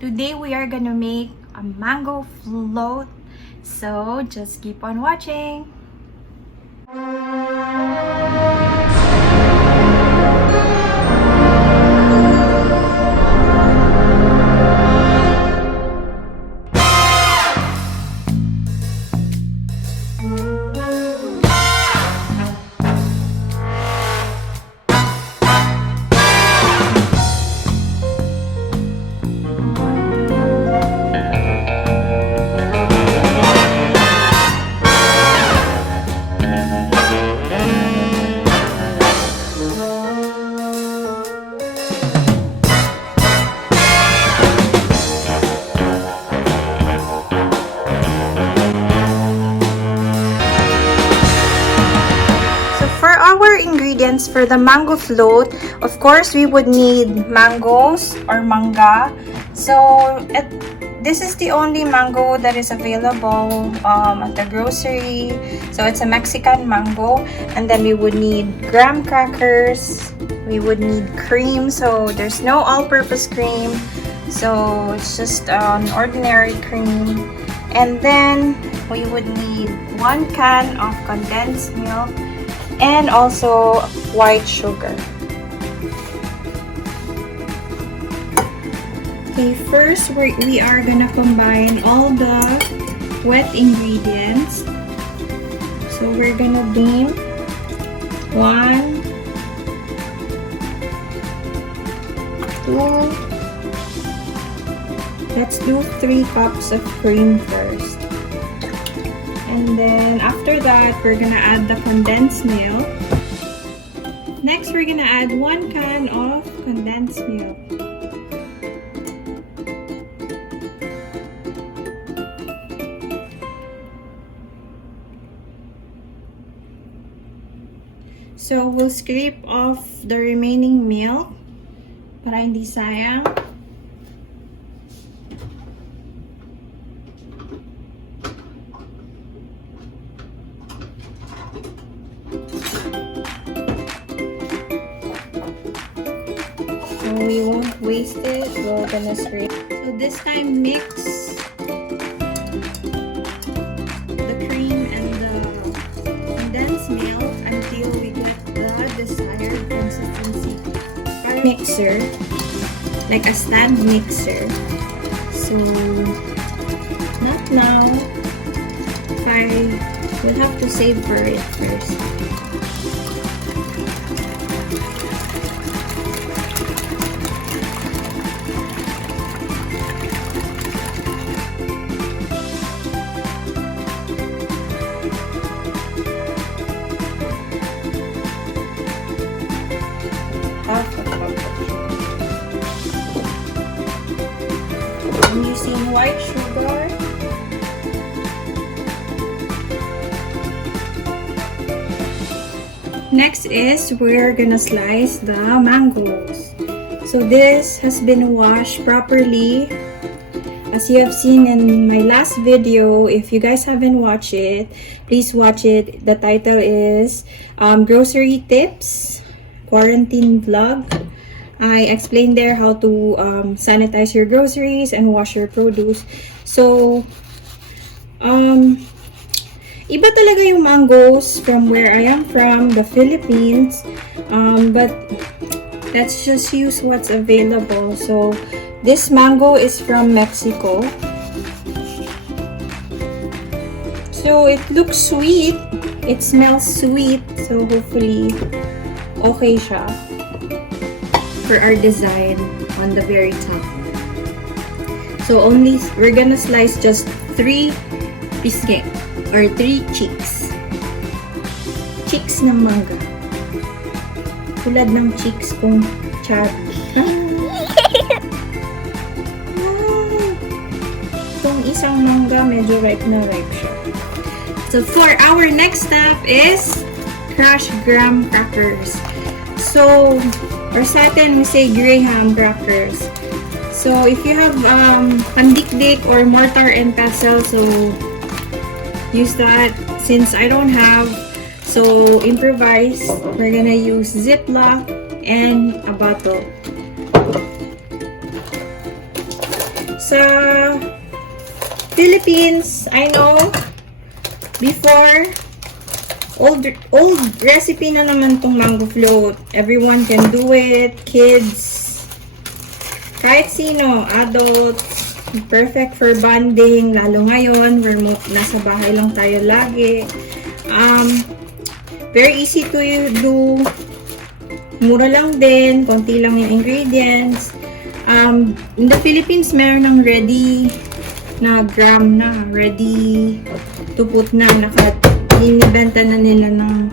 Today we are gonna make a mango float, so just keep on watching. Ingredients for the mango float, of course we would need mangoes or manga. So this is the only mango that is available at the grocery, so it's a Mexican mango. And then we would need graham crackers, we would need cream, so there's no all-purpose cream, so it's just an ordinary cream. And then we would need 1 can of condensed milk and also white sugar. Okay, first we are gonna combine all the wet ingredients. So we're gonna blend 1, 2, let's do 3 cups of cream first. And then after that, we're gonna add the condensed milk. Next, we're gonna add 1 can of condensed milk. So we'll scrape off the remaining milk para hindi sayang. We won't waste it, we're gonna scrape. So this time mix the cream and the condensed milk until we get the desired consistency. Our mixer, like a stand mixer. So not now, we'll have to save for it first. I'm using white sugar. Next is we're gonna slice the mangoes. So this has been washed properly. As you have seen in my last video, if you guys haven't watched it, please watch it. The title is Grocery Tips Quarantine Vlog. I explained there how to sanitize your groceries and wash your produce. So, iba talaga yung mangoes from where I am from, the Philippines. But let's just use what's available. So, this mango is from Mexico. So, it looks sweet. It smells sweet. So, hopefully, okay siya for our design on the very top. So we're gonna slice just 3 pisngi or 3 cheeks ng mangga, tulad ng cheeks kong chubby. Kung isang mangga medyo ripe na ripe siya. So for our next step is crushed graham crackers. So or sa atin, we say graham crackers. So, if you have pandikdik or mortar and pestle, so use that. Since I don't have, so improvise. We're gonna use Ziploc and a bottle. Sa Philippines, I know, before, old recipe na naman tong mango float. Everyone can do it. Kids, kahit sino, adults, perfect for bonding. Lalo ngayon, nasa bahay lang tayo lagi. Very easy to do. Mura lang din. Konti lang yung ingredients. In the Philippines, meron ng ready na gram na. Ready to put na. Inibenta na nila ng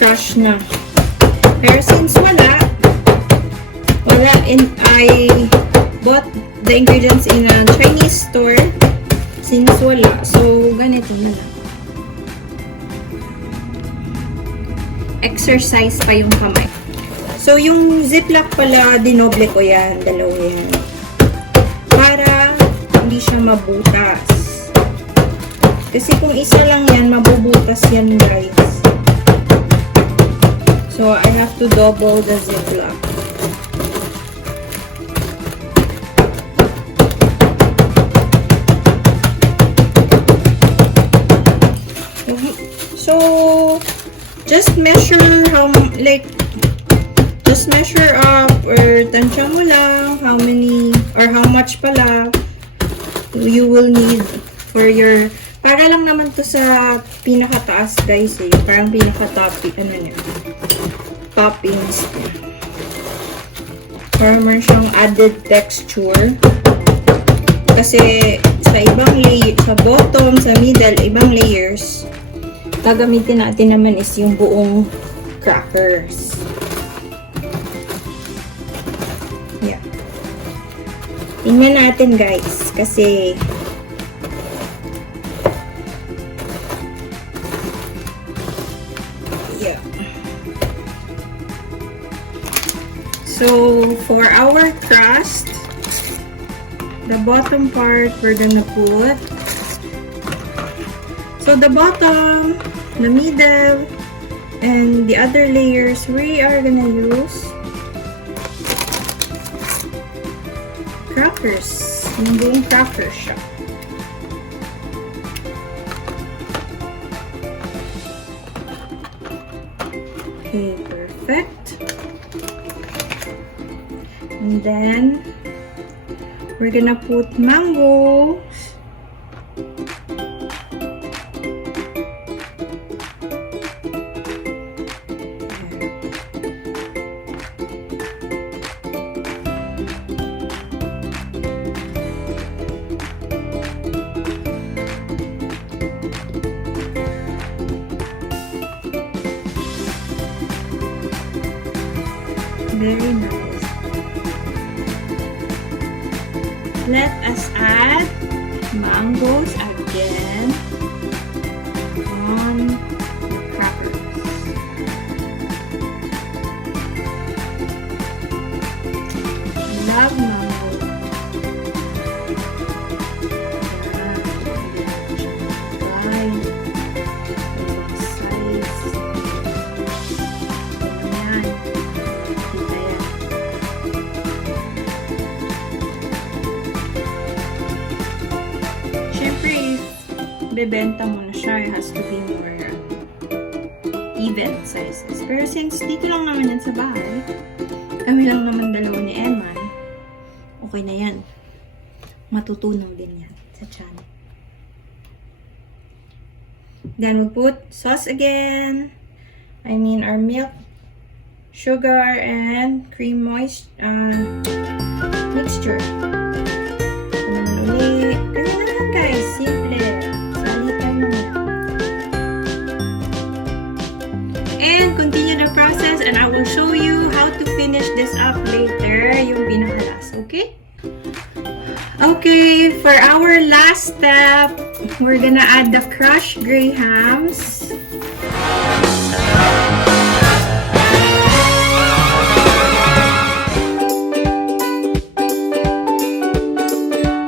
crush na. Pero since wala, I bought the ingredients in a Chinese store. Since wala, so ganito na lang. Exercise pa yung kamay. So, yung ziplock pala, dinoble ko yan. Dalawa yan. Para hindi siya mabutas. Kasi kung isa lang yan, mabubutas yan, guys. So, I have to double the ziplock. So, just measure just measure up or tansya mo lang how many or how much pala you will need for your, para lang naman to sa pinakataas, guys, eh. Parang toppings. Para meron siyang added texture. Kasi sa ibang layer, sa bottom, sa middle, ibang layers, gagamitin natin naman is yung buong crackers. Yeah. Tingnan natin, guys, kasi yeah. So, for our crust, the bottom part we're gonna put, so the bottom, the middle, and the other layers, we are gonna use crackers. Yung buong crackers siya. Okay, perfect. And then, we're gonna put mango. Very nice. Let us add mangoes again on the crackers. Love mango. Bebenta mo na siya, it has to be more even sizes. Pero since dito lang naman yan sa bahay, kami lang naman dalawa ni Eman, okay na yan. Matutunaw din yan sa tiyan. Then we put sauce again. I mean our milk, sugar, and cream mixture. Ulit. Ganyan na lang, guys. Simple. And continue the process, and I will show you how to finish this up later, yung pinakalas, okay? Okay, for our last step, we're gonna add the crushed grahams.